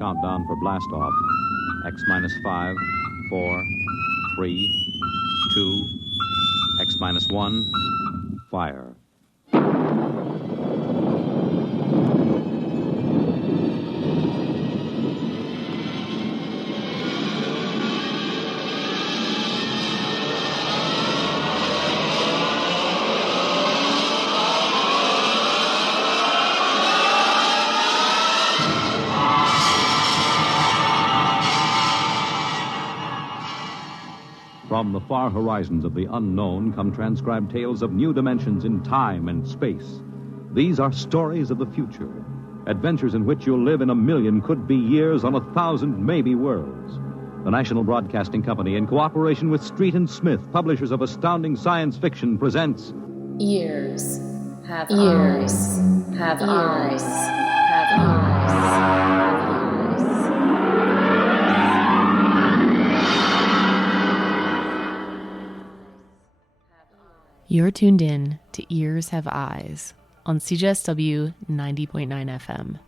countdown for blast-off. X minus 5, 4, 3, 2, X minus 1, fire. From the far horizons of the unknown come transcribed tales of new dimensions in time and space. These are stories of the future, adventures in which you'll live in a million could-be years on 1,000 maybe worlds. The National Broadcasting Company, in cooperation with Street and Smith, publishers of astounding science fiction, presents Ears have eyes. Have eyes. Have eyes. You're tuned in to Ears Have Eyes on CJSW 90.9 FM.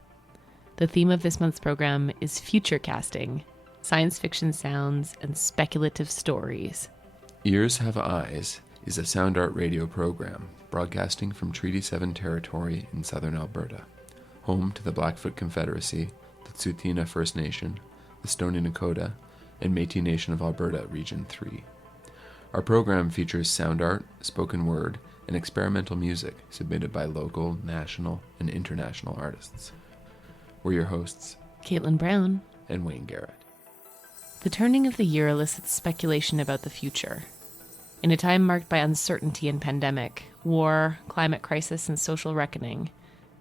The theme of this month's program is future casting, science fiction sounds, and speculative stories. Ears Have Eyes is a sound art radio program broadcasting from Treaty 7 territory in southern Alberta, home to the Blackfoot Confederacy, the Tsuut'ina First Nation, the Stoney Nakoda, and Métis Nation of Alberta Region 3. Our program features sound art, spoken word, and experimental music submitted by local, national, and international artists. We're your hosts, Caitlin Brown and Wayne Garrett. The turning of the year elicits speculation about the future. In a time marked by uncertainty and pandemic, war, climate crisis, and social reckoning,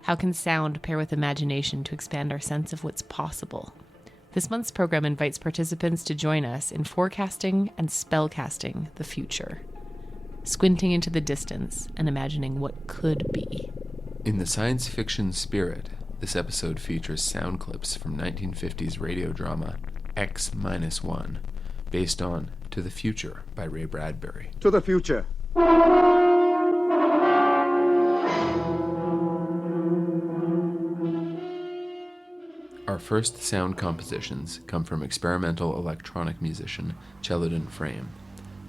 how can sound pair with imagination to expand our sense of what's possible? This month's program invites participants to join us in forecasting and spellcasting the future, squinting into the distance and imagining what could be. In the science fiction spirit, this episode features sound clips from 1950s radio drama X-1, based on To the Future by Ray Bradbury. To the future. Our first sound compositions come from experimental electronic musician Chelidon Frame.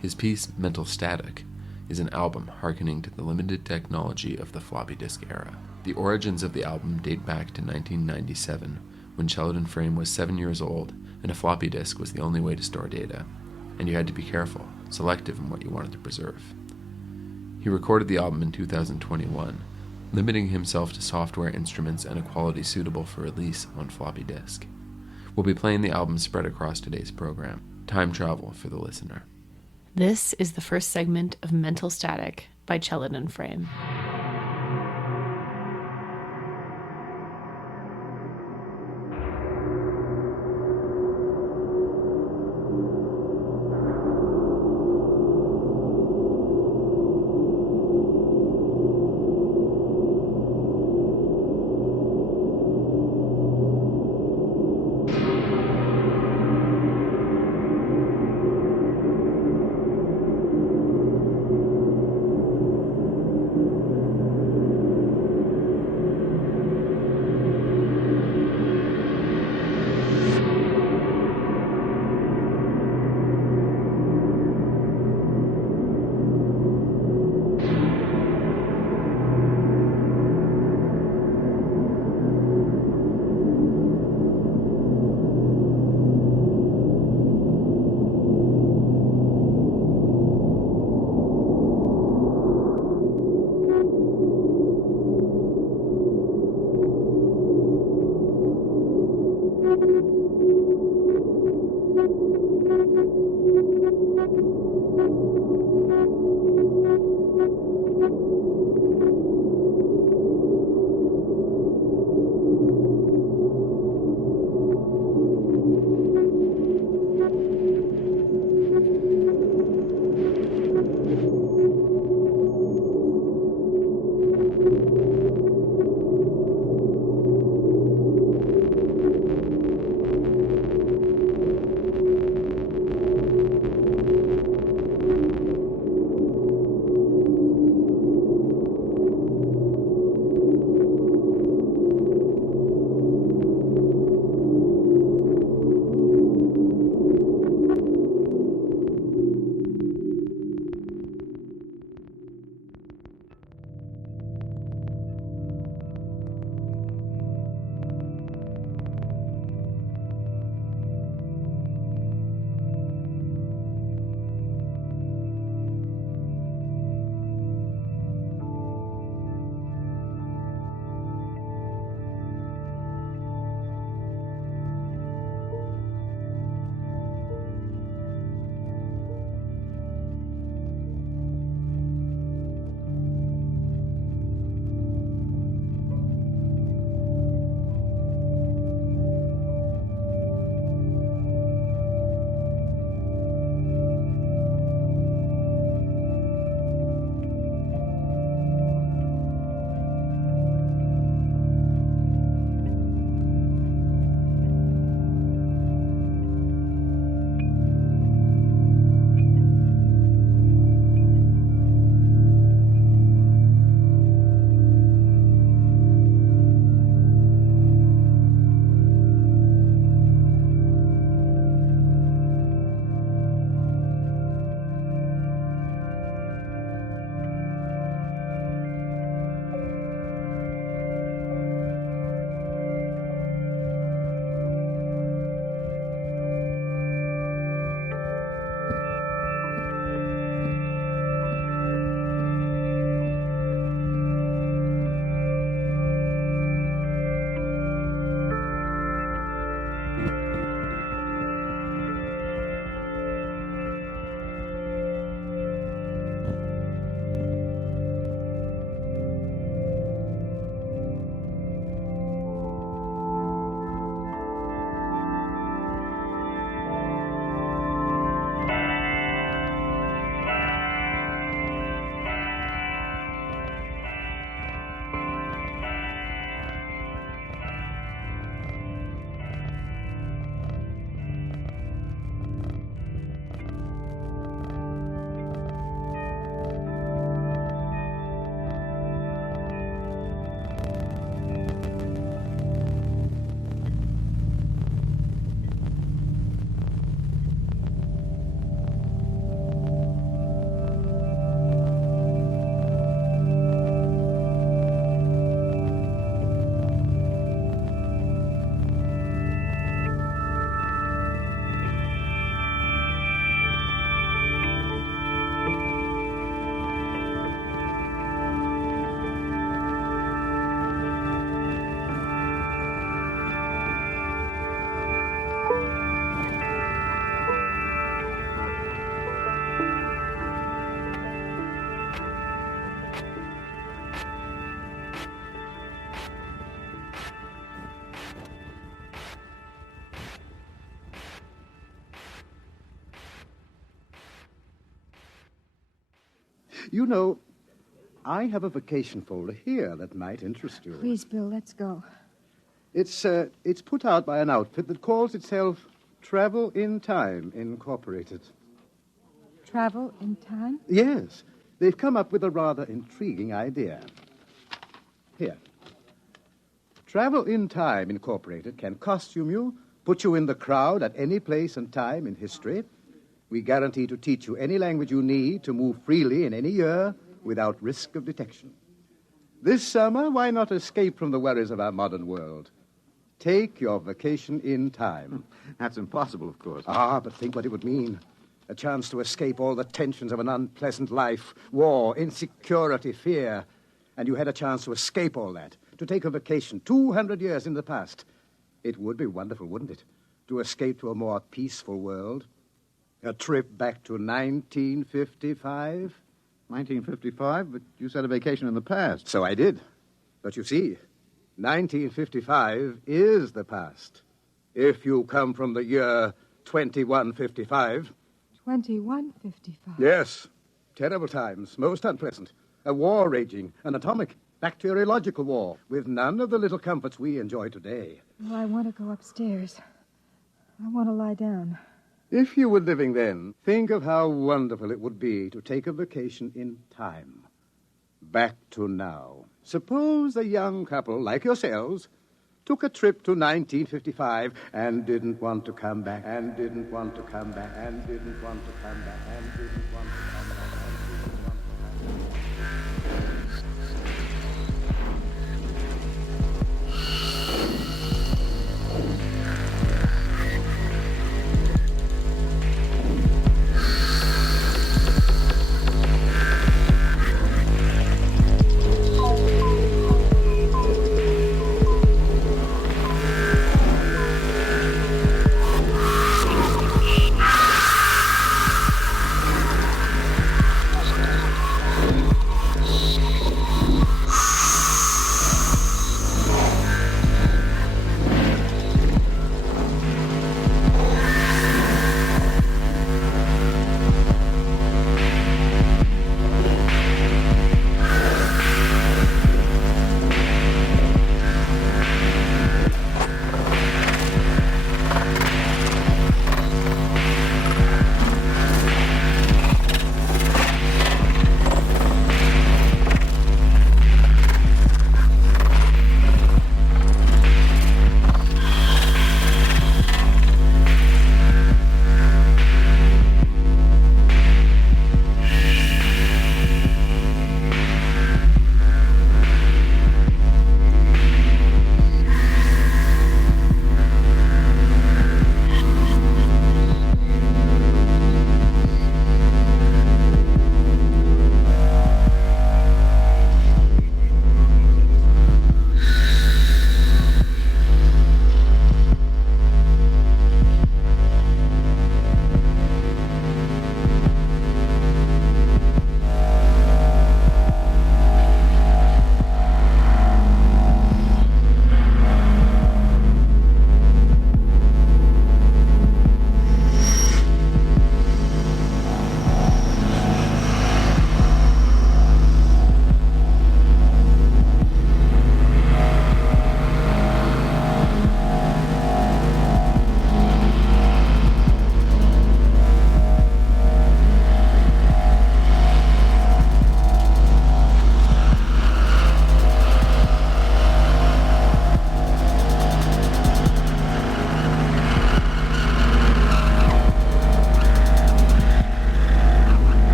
His piece, Mental Static, is an album hearkening to the limited technology of the floppy disk era. The origins of the album date back to 1997, when Chelidon Frame was 7 years old and a floppy disk was the only way to store data, and you had to be careful, selective in what you wanted to preserve. He recorded the album in 2021, limiting himself to software instruments and a quality suitable for release on floppy disk. We'll be playing the album spread across today's program, Time Travel for the Listener. This is the first segment of Mental Static by Chelidon Frame. You know, I have a vacation folder here that might interest you. Please, Bill, let's go. It's put out by an outfit that calls itself Travel in Time, Incorporated. Travel in time? Yes. They've come up with a rather intriguing idea. Here. Travel in Time, Incorporated can costume you, put you in the crowd at any place and time in history. We guarantee to teach you any language you need to move freely in any year without risk of detection. This summer, why not escape from the worries of our modern world? Take your vacation in time. That's impossible, of course. But think what it would mean. A chance to escape all the tensions of an unpleasant life, war, insecurity, fear. And you had a chance to escape all that, to take a vacation 200 years in the past. It would be wonderful, wouldn't it? To escape to a more peaceful world. A trip back to 1955. 1955? But you said a vacation in the past. So I did. But you see, 1955 is the past. If you come from the year 2155. 2155? Yes. Terrible times, most unpleasant. A war raging, an atomic, bacteriological war, with none of the little comforts we enjoy today. Well, I want to go upstairs. I want to lie down. If you were living then, think of how wonderful it would be to take a vacation in time. Back to now. Suppose a young couple like yourselves took a trip to 1955 and didn't want to come back, and didn't want to come back, and didn't want to come back, and didn't want to come back, and didn't want to come back.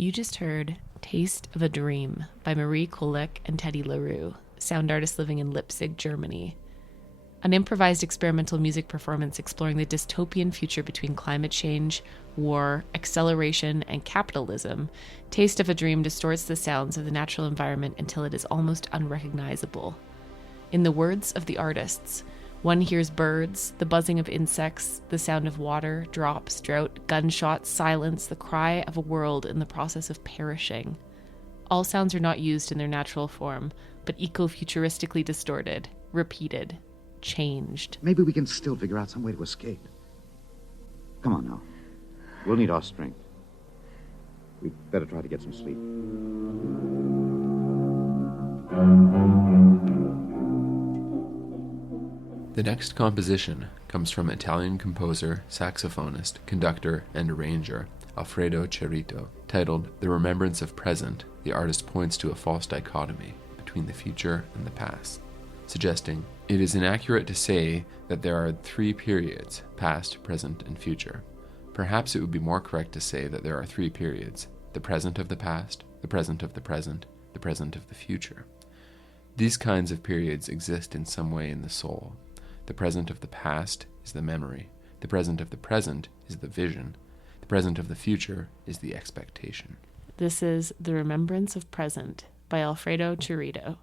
You just heard Taste of a Dream by Marie Kollek and Teddy Larue, sound artists living in Leipzig, Germany. An improvised experimental music performance exploring the dystopian future between climate change, war, acceleration, and capitalism, Taste of a Dream distorts the sounds of the natural environment until it is almost unrecognizable. In the words of the artists, one hears birds, the buzzing of insects, the sound of water, drops, drought, gunshots, silence, the cry of a world in the process of perishing. All sounds are not used in their natural form, but eco-futuristically distorted, repeated, changed. Maybe we can still figure out some way to escape. Come on now. We'll need our strength. We'd better try to get some sleep. The next composition comes from Italian composer, saxophonist, conductor, and arranger Alfredo Cerrito. Titled The Remembrance of Present, the artist points to a false dichotomy between the future and the past, suggesting it is inaccurate to say that there are three periods, past, present, and future. Perhaps it would be more correct to say that there are three periods, the present of the past, the present of the present, the present of the future. These kinds of periods exist in some way in the soul. The present of the past is the memory. The present of the present is the vision. The present of the future is the expectation. This is The Remembrance of Present by Alfredo Cerrito.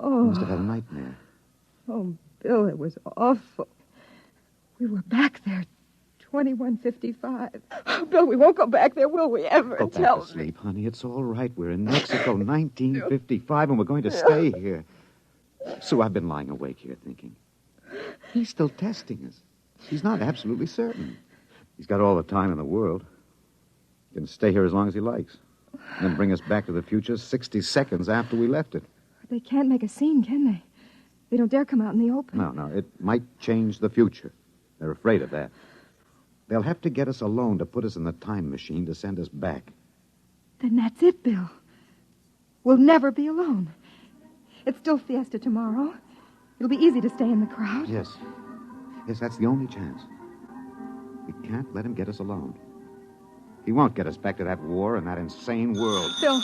Oh. You must have had a nightmare. Oh, Bill, it was awful. We were back there, 2155. Oh, Bill, we won't go back there, will we ever? Go Tell back to me. sleep, honey. It's all right. We're in Mexico, 1955, and we're going to stay here. Sue, I've been lying awake here thinking. He's still testing us. He's not absolutely certain. He's got all the time in the world. He can stay here as long as he likes. And then bring us back to the future 60 seconds after we left it. They can't make a scene, can they? They don't dare come out in the open. No. It might change the future. They're afraid of that. They'll have to get us alone to put us in the time machine to send us back. Then that's it, Bill. We'll never be alone. It's still fiesta tomorrow. It'll be easy to stay in the crowd. Yes. Yes, that's the only chance. We can't let him get us alone. He won't get us back to that war and that insane world. Bill.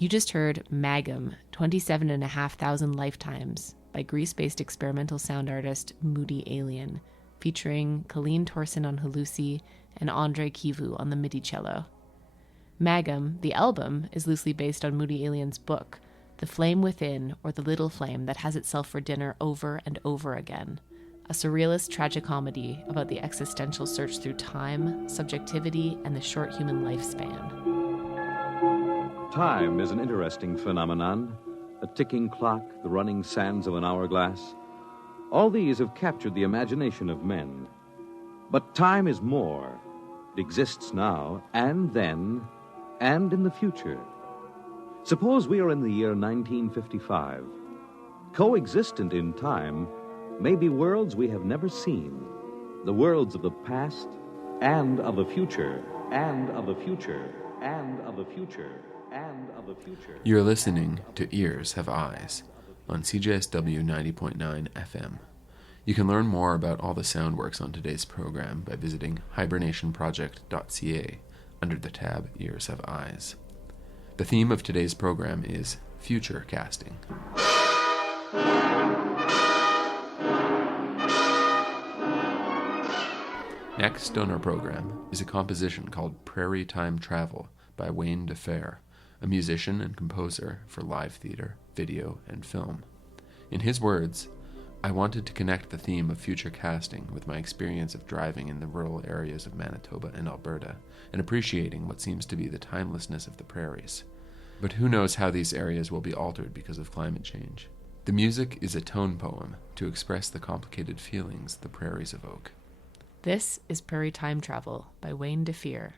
You just heard Magam, 27,500 Lifetimes by Greece-based experimental sound artist Moody Alien, featuring Colleen Torson on Halusi and Andre Kivu on the MIDI cello. Magam, the album, is loosely based on Moody Alien's book, The Flame Within, or The Little Flame That Has Itself for Dinner Over and Over Again, a surrealist tragicomedy about the existential search through time, subjectivity, and the short human lifespan. Time is an interesting phenomenon, a ticking clock, the running sands of an hourglass. All these have captured the imagination of men. But time is more. It exists now, and then, and in the future. Suppose we are in the year 1955. Coexistent in time may be worlds we have never seen, the worlds of the past and of the future, and of the future, and of the future, and of the future. You're listening to Ears Have Eyes on CJSW 90.9 FM. You can learn more about all the sound works on today's program by visiting hibernationproject.ca under the tab Ears Have Eyes. The theme of today's program is future casting. Next on our program is a composition called Prairie Time Travel by Wayne DeFer, a musician and composer for live theater, video, and film. In his words, I wanted to connect the theme of future casting with my experience of driving in the rural areas of Manitoba and Alberta and appreciating what seems to be the timelessness of the prairies. But who knows how these areas will be altered because of climate change? The music is a tone poem to express the complicated feelings the prairies evoke. This is Prairie Time Travel by Wayne DeFer.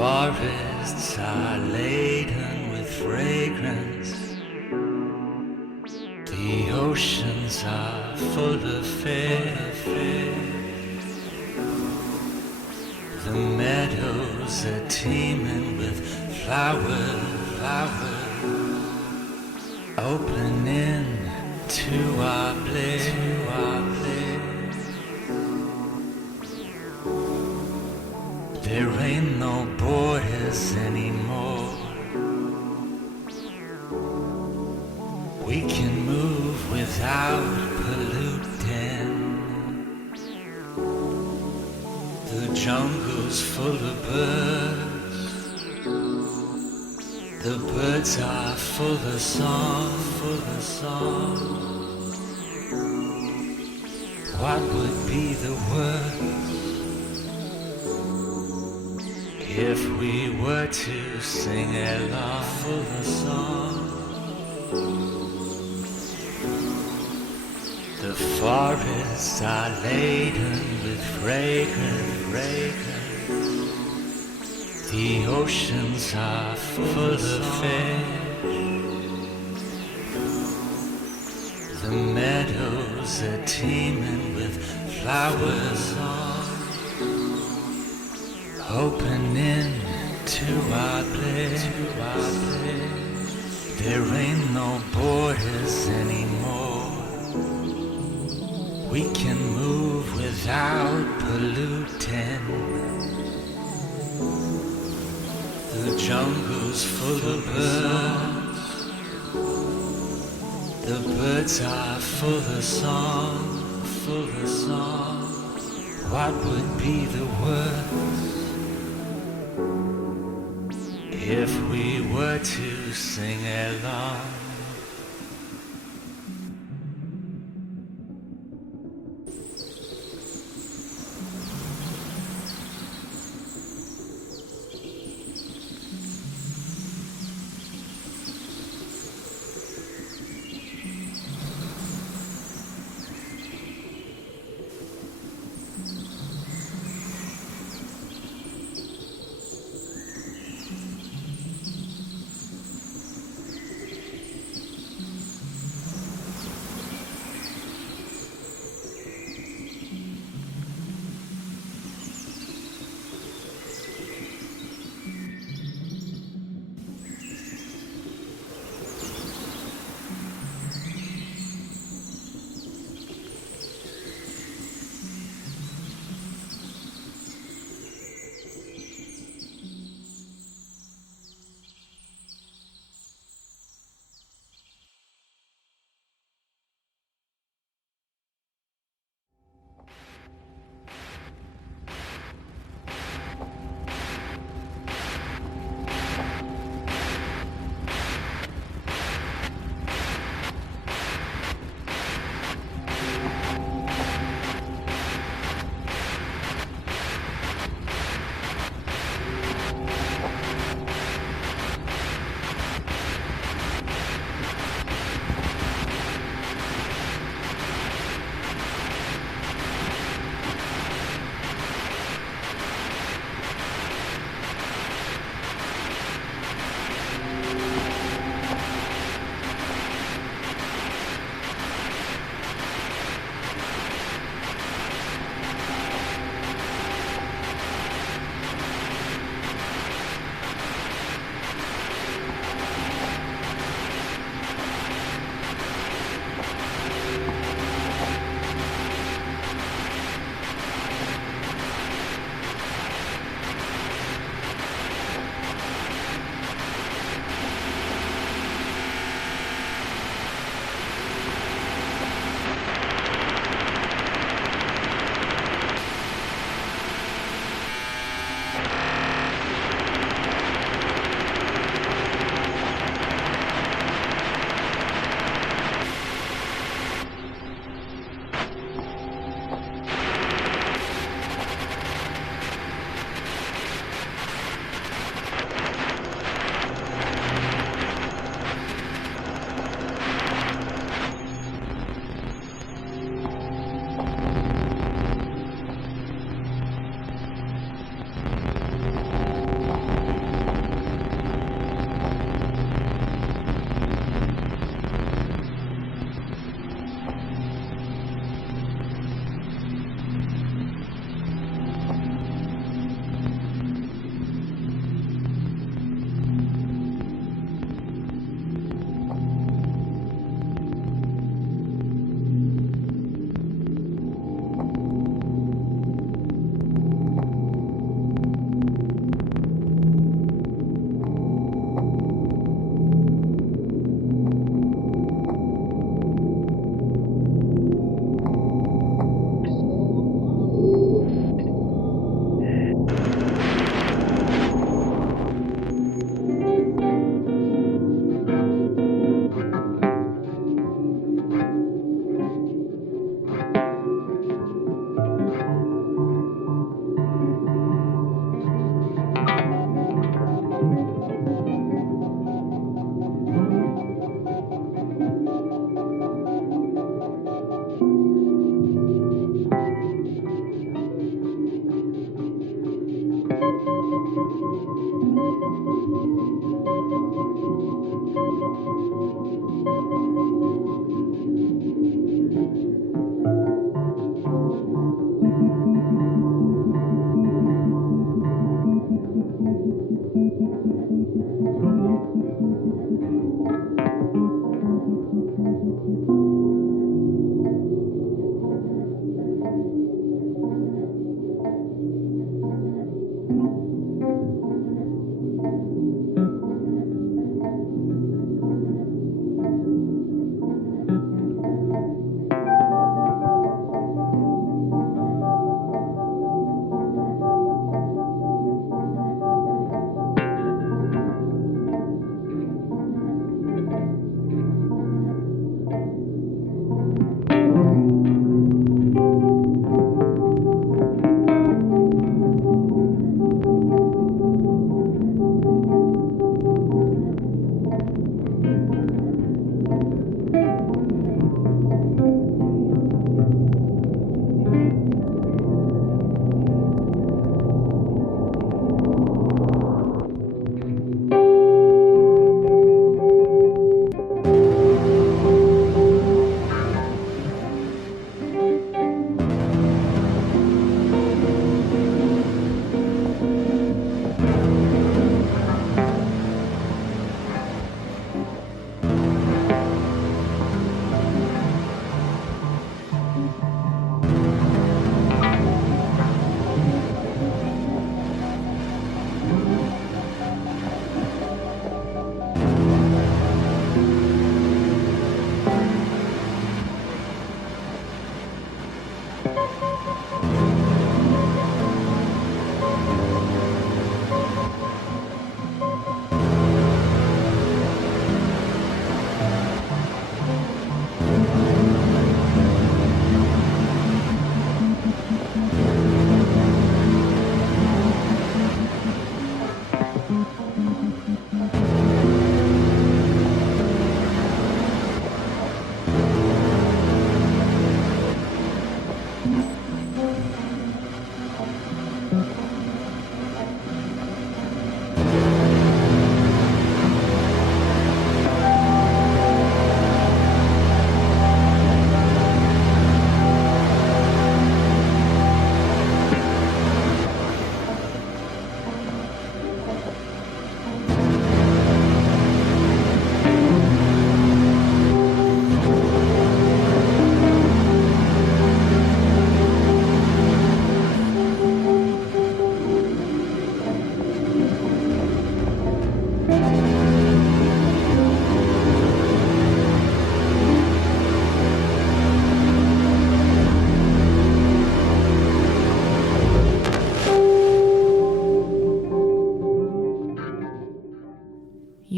forests are laden with fragrance. The oceans are full of fair. The meadows are teeming with flowers, opening to our bliss. There ain't no borders anymore. We can move without polluting. The jungle's full of birds. The birds are full of song. What would be the worst if we were to sing along full of song? The forests are laden with fragrance. The oceans are full of fish. The meadows are teeming with flowers, opening to our bliss. There ain't no borders anymore. We can move without polluting. The jungle's full of birds. The birds are full of song. What would be the worst if we were to sing along?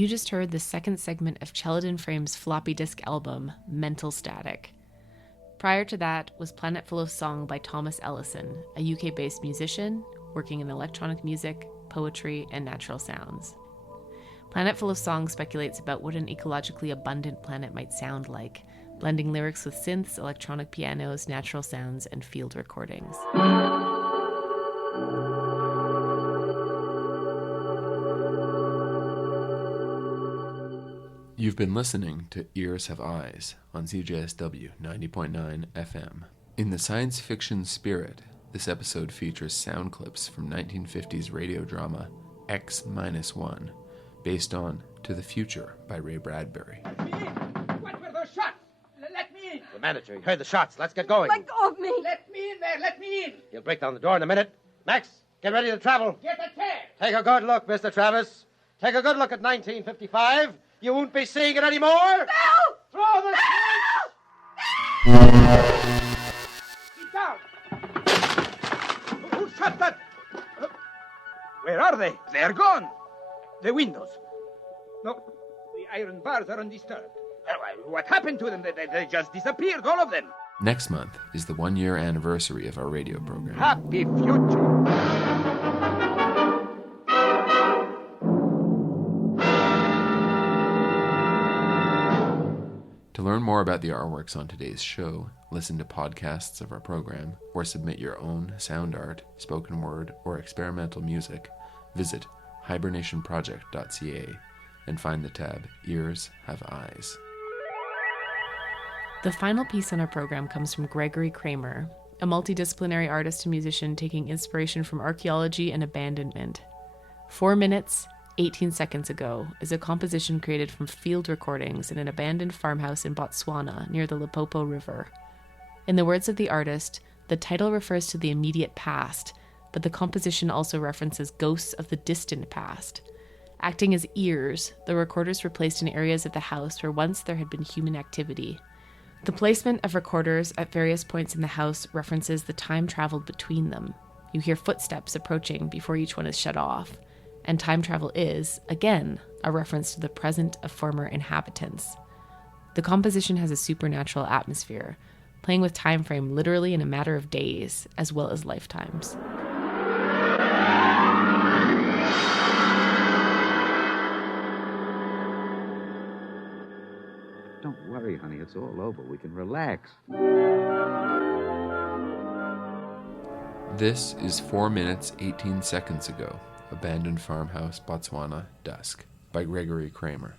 You just heard the second segment of Chelidon Frame's floppy disk album, Mental Static. Prior to that was Planet Full of Song by Thomas Ellison, a UK-based musician working in electronic music, poetry, and natural sounds. Planet Full of Song speculates about what an ecologically abundant planet might sound like, blending lyrics with synths, electronic pianos, natural sounds, and field recordings. You've been listening to Ears Have Eyes on CJSW 90.9 FM. In the science fiction spirit, this episode features sound clips from 1950s radio drama X-1, based on To the Future by Ray Bradbury. What were those shots? Let me in. The manager, you heard the shots. Let's get going. Let go of me. Let me in there. Let me in. He'll break down the door in a minute. Max, get ready to travel. Get a chair. Take a good look, Mr. Travis. Take a good look at 1955. You won't be seeing it anymore. No! Throw the Sit down. Who shot that? Where are they? They're gone. The windows. No, the iron bars are undisturbed. What happened to them? They just disappeared, all of them. Next month is the 1-year anniversary of our radio program. Happy future. To learn more about the artworks on today's show, listen to podcasts of our program, or submit your own sound art, spoken word, or experimental music, visit hibernationproject.ca and find the tab Ears Have Eyes. The final piece on our program comes from Gregory Kramer, a multidisciplinary artist and musician taking inspiration from archaeology and abandonment. 4 minutes, 18 seconds ago is a composition created from field recordings in an abandoned farmhouse in Botswana near the Limpopo River. In the words of the artist, the title refers to the immediate past, but the composition also references ghosts of the distant past. Acting as ears, the recorders were placed in areas of the house where once there had been human activity. The placement of recorders at various points in the house references the time traveled between them. You hear footsteps approaching before each one is shut off. And time travel is, again, a reference to the present of former inhabitants. The composition has a supernatural atmosphere, playing with time frame literally in a matter of days, as well as lifetimes. Don't worry, honey. It's all over. We can relax. This is 4 minutes, 18 seconds ago. Abandoned Farmhouse, Botswana, Dusk, by Gregory Kramer.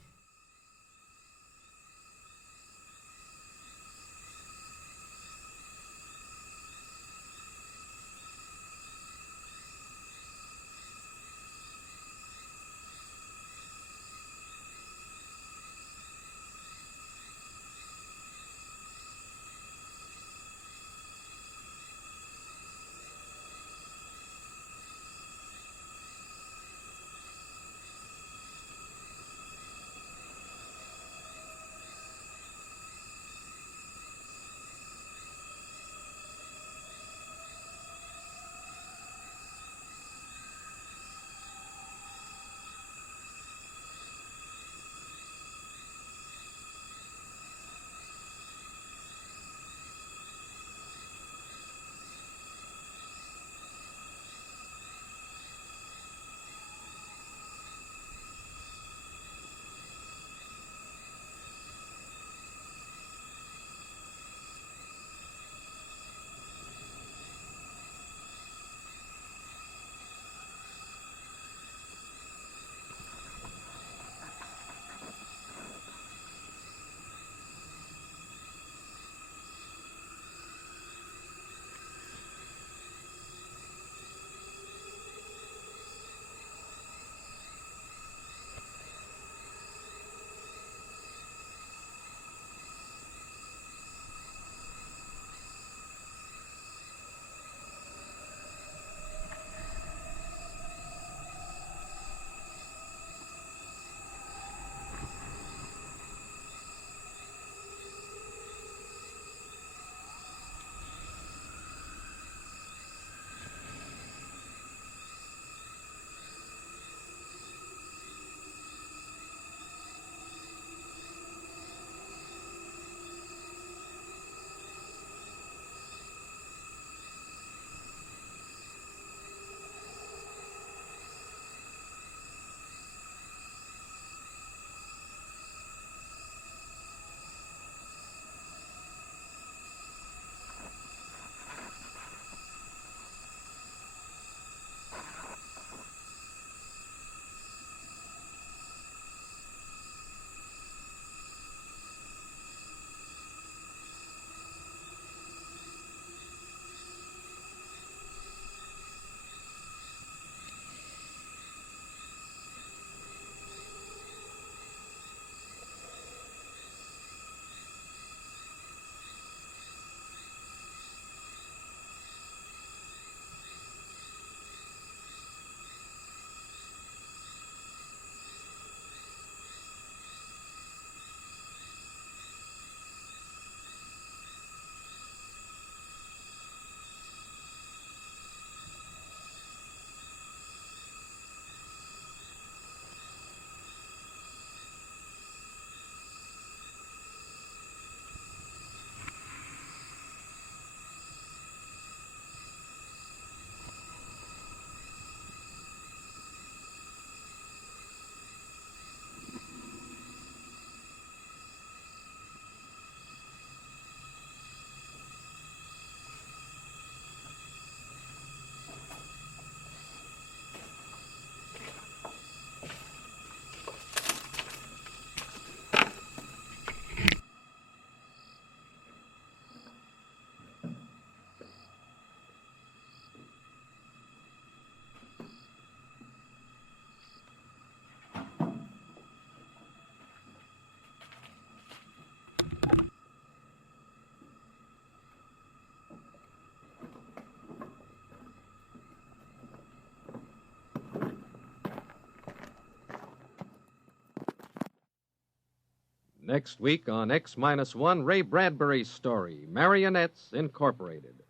Next week on X-1, Ray Bradbury's story, Marionettes Incorporated.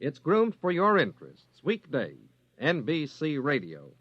It's groomed for your interests. Weekday, NBC Radio.